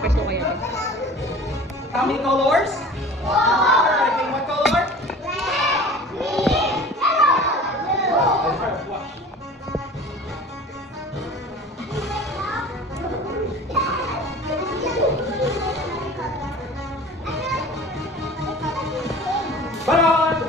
Pwesto kayo. How many colors? Alright, in what color? Bye-bye!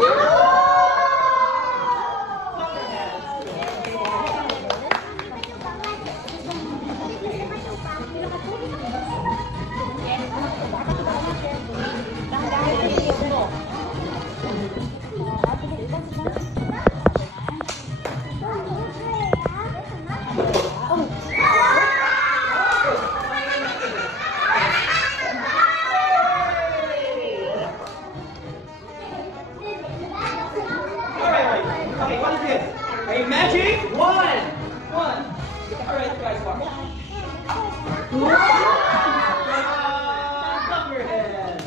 Okay, what is this? A magic wand! Alright, guys, watch. Clap your hands.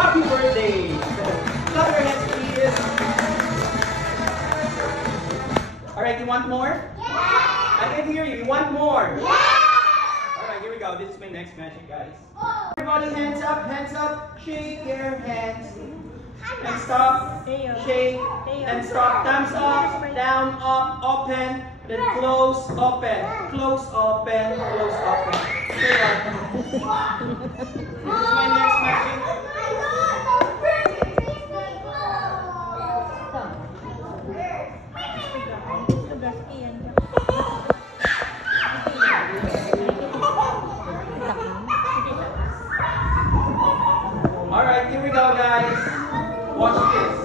Happy birthday! Clap your hands, please. Alright, you want more? I can hear you. You want more? Alright, here we go. This is my next magic, guys. Everybody, hands up, shake your hands. And stop, shake, and stop. Thumbs up, down, up, open, then close, open, close, open, close, open. This is my next magic. Alright, here we go, guys. Watch this.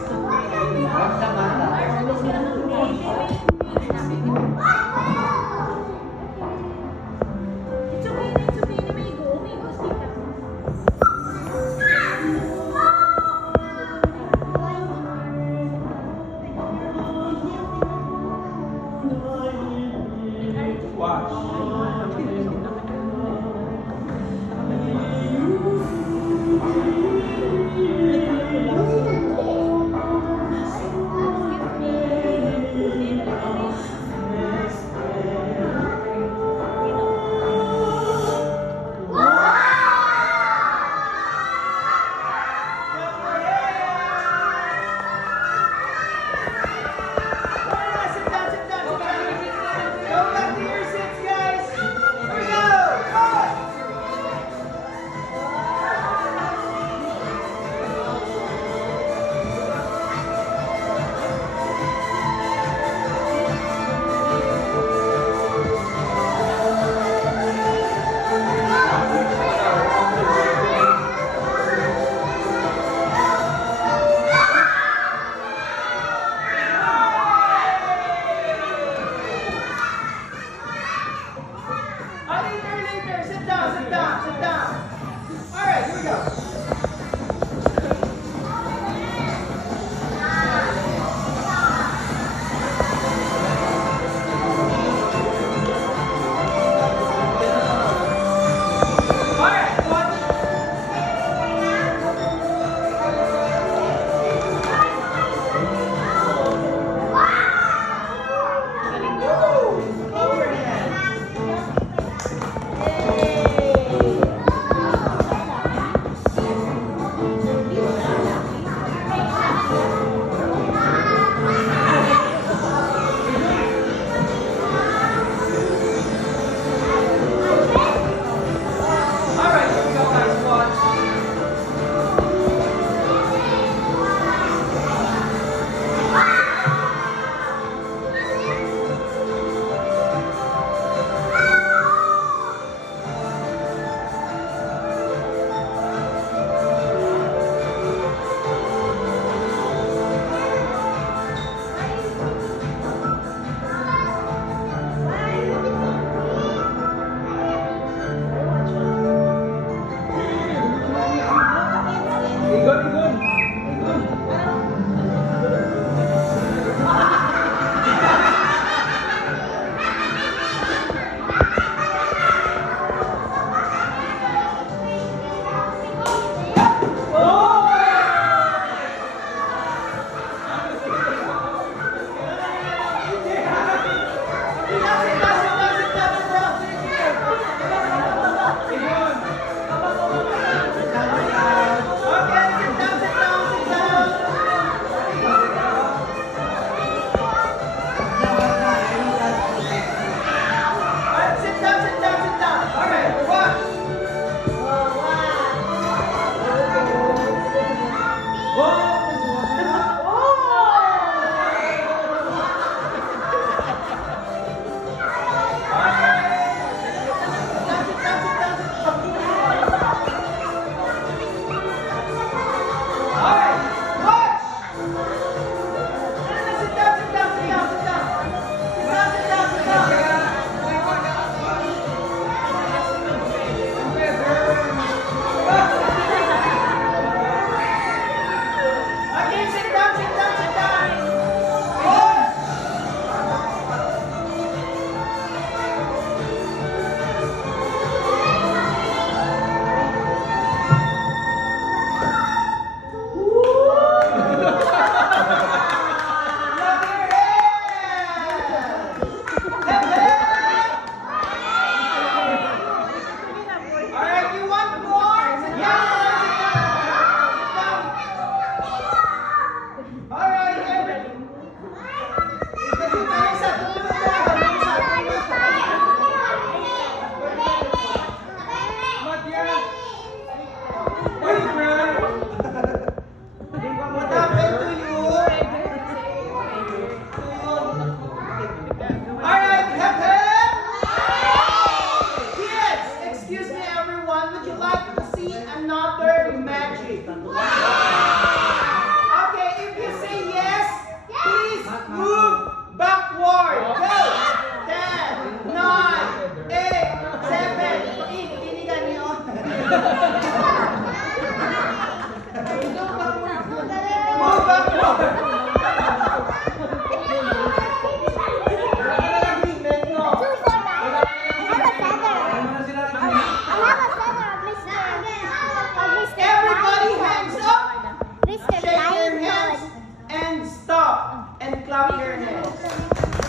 clap your hands.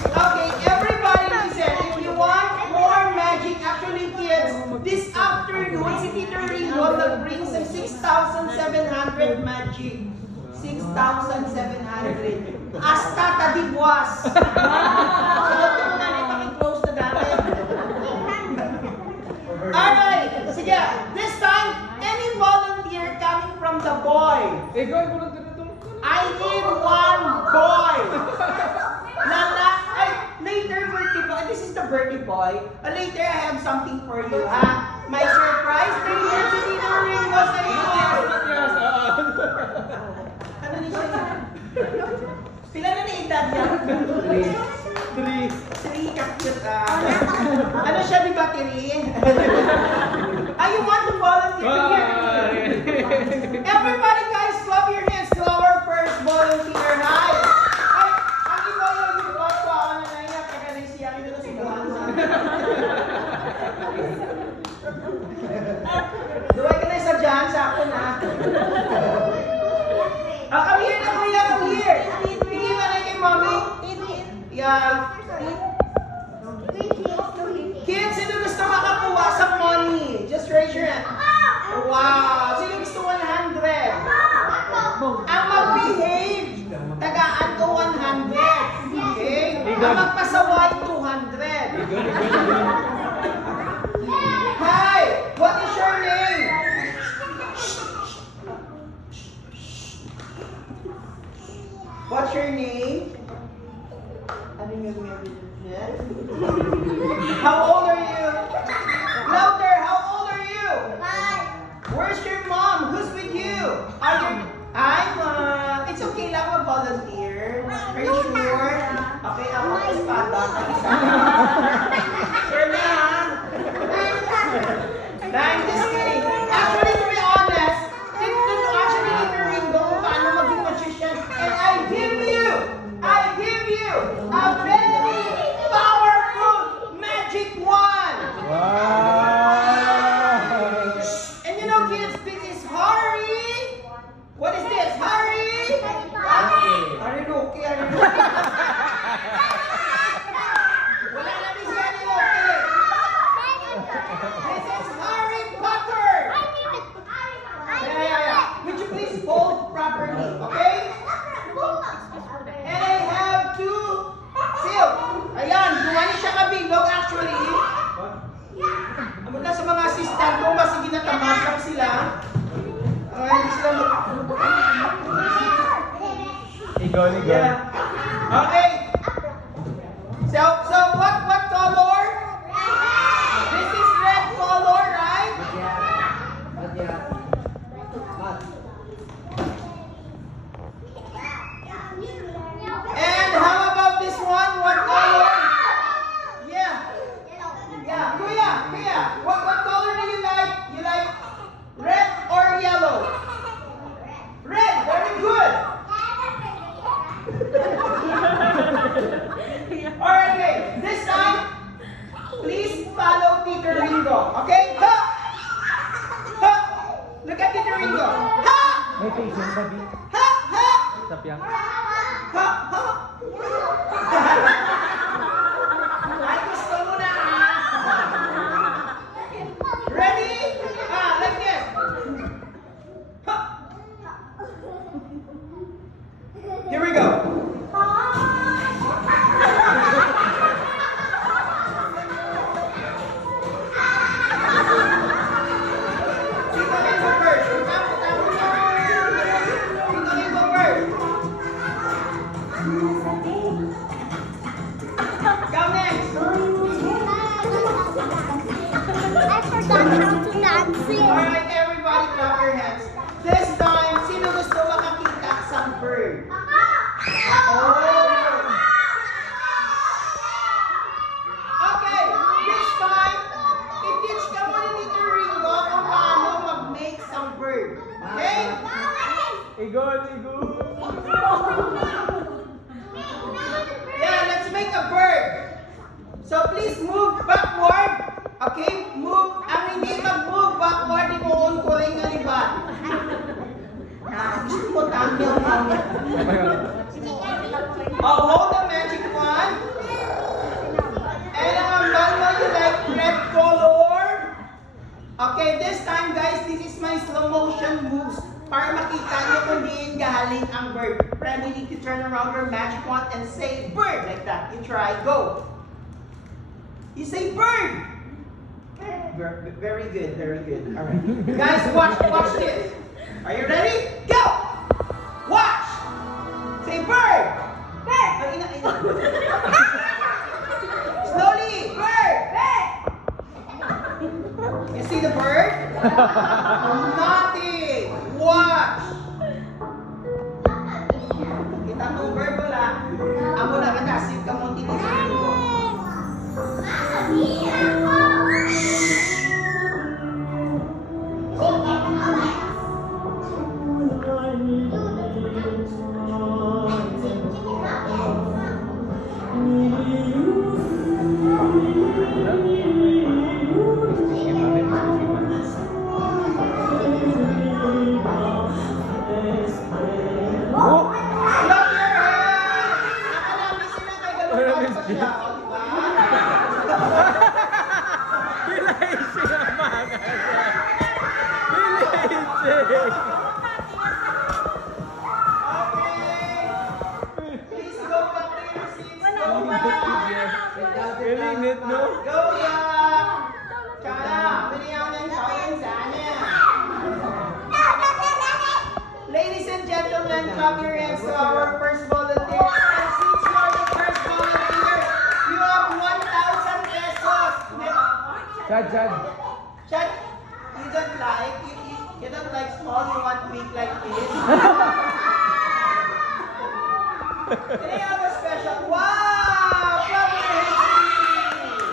Okay, everybody listen. If you want more magic, actually kids, this afternoon, si Tito Ringo will bring some 6,700 magic. 6,700. Hasta tadibwas. Sagot ko na ipaki-close na dati. Alright, sige. This time, any volunteer coming from the boy. I need one boy. Later, birthday boy. This is the birthday boy. Later, I have something for you, ha? My surprise later si Tito Ringo sa iyo. Ano ni siya? Pila na ni edad niya? 3. 3, kakit. Ano siya, di ba, 3? You want to volunteer here? Everybody, guys, clap your hands to our first volunteer. Hi! Ang iba yung buwan ko, ako na naiyak, kagaling siya, ito na si Johansa. Duway ka na sa Johansa, ako na. Come here na, kuya, come here. Tingin na na kay mommy. Yeah. Kids, sino gusto makakuha sa money? Just raise your hand. Wow! Sino gusto 100? Ang mag-behave, tagaan ko 100. Okay? Ang magpasaway, 200. Hi! What is your name? What's your name? Ano yung How old are you? Louder, how old are you? 5. Where's your mom? Who's with you? I'm it's okay lang mag-volunteer. Are you sure? Okay, ako is pata. Sure na, ha? I'm just kidding. Actually, to be honest, actually Tito Ringo kung paano maging magician. And I give you a very powerful magic wand. Wow! And you know, kids, this is Harry. What is this? Harry? Aridoki. Wala na din siya ni Loki. This is Harry Potter. Yeah. Would you please hold properly, okay? And I have two silk. Ayan, duwani siya kabilog actually. Amunta sa mga assistant ko, masige na tamasang sila. Hindi sila Ikaw. Yeah. Okay. So what color? This is red color, right? And how about this one? What color? Yeah. Kuya. What color do you like? You like red or yellow? Red. Very good. Alright, okay. This time, please follow Tito Ringo. Okay? Ha! Look at Tito Ringo. Ha! May patient ba, Bi? Ha! Sapyang? Ha! Ay, gusto mo na, ha? Ready? Like this. Ha! Here we go. Alright, everybody clap your hands. This time, sino gusto makakita sa bird? Okay, this time, i-teach ka mo ni Tito Ringo kung paano mag-make some bird. Okay? Igon. Yeah, let's make a bird. So please move backward. Okay, move. Ang hindi mag-move backward, imuon ko rin nga liban. Gusto ko tamyo. Oh, galing ang bird. Friend, you need to turn around your magic wand and say bird like that. You try. Go. You say bird. Very good. Very good. All right. Guys, watch this. Are you ready? Go. Watch. Say bird. Bird. Slowly. Bird. Bird. You see the bird? Nothing. Watch. Kita mo bird wala. Amo na kanasip ka mo tinisin mo. Ladies and gentlemen, clap your hands to our first volunteer. And since you are the first volunteer, you have 1,000 pesos. Chad. Chad, you don't like small, you want big like this? Today I have a special. Wow! Clap your hands, please.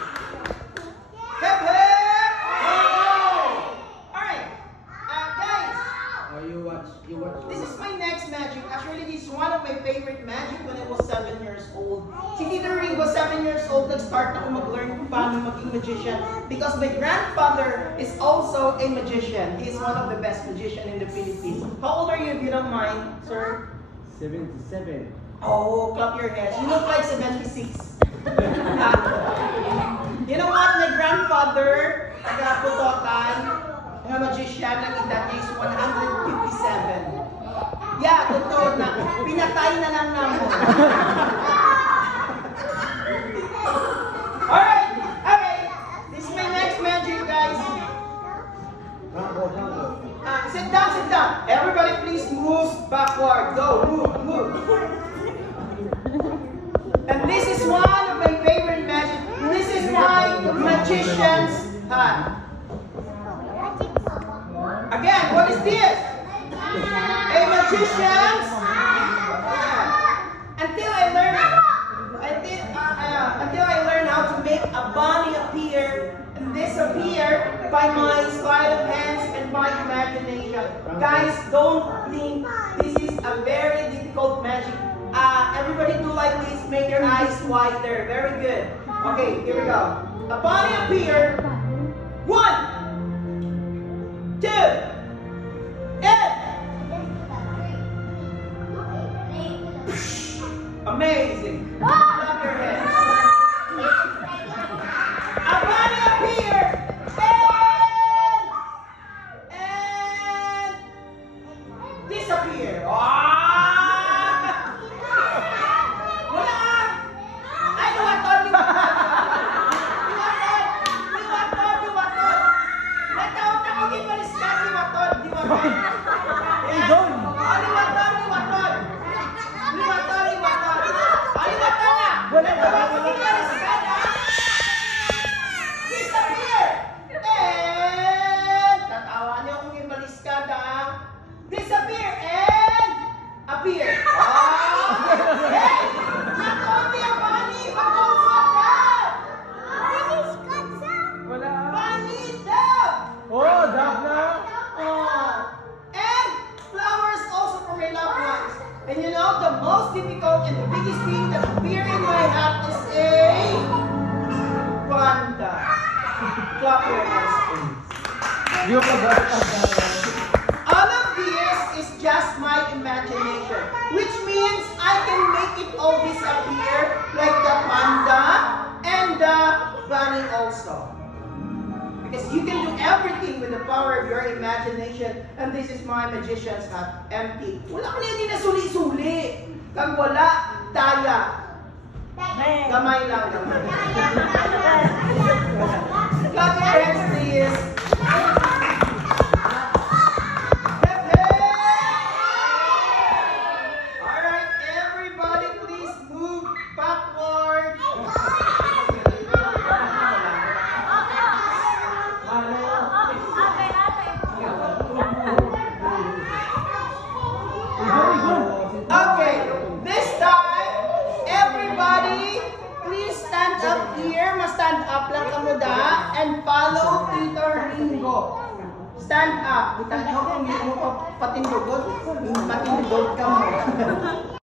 Hip hip! Oh! Alright, guys. You watch. This is my next magic. Actually, this is one of my favorite magic when I was 7 years old. Si Tito Ring was 7 years old, nag-start ako mag-learn kung paano maging magician. Because my grandfather is also a magician. He is one of the best magicians in the Philippines. How old are you if you don't mind, sir? 77. Oh, clap your hands. You look like 76. You know what? My grandfather, taga-Putotan, mga magician, ang edad niya is 157. Yeah, totoo na. Pinatay na lang namin. Alright, okay. This is my next magic, guys. Sit down. Everybody please move backward. Go, move. And this is one of my favorite magic. This is my magician's hat. Again, what is this? A magician's until I learn how to make a bunny appear and disappear by my sleight of hands and my imagination. Guys, don't think this is a very difficult magic. Everybody do like this. Make your eyes wider. Very good. Okay, here we go. A bunny appear. 1, 2, and amazing. Clap your hands. A bunny appear and disappear. And you know, the most difficult and the biggest thing that appear in my hat is a panda. Clap your hands, please. All of this is just my imagination, which means I can make it all disappear like the panda and the bunny also. Because you can do everything with the power of your imagination. And this is my magician's hat. Empty. Wala ka hindi na suli-suli. Kag wala, daya. Gamay lang, gamay. Clap your hands, please. Alright, everybody please move backward. Okay, this time, everybody, please stand up here. Stand up lang kamuda and follow Peter Ringo. Stand up. Kita nyo kung hindi mo patindugot, matindog ka mo.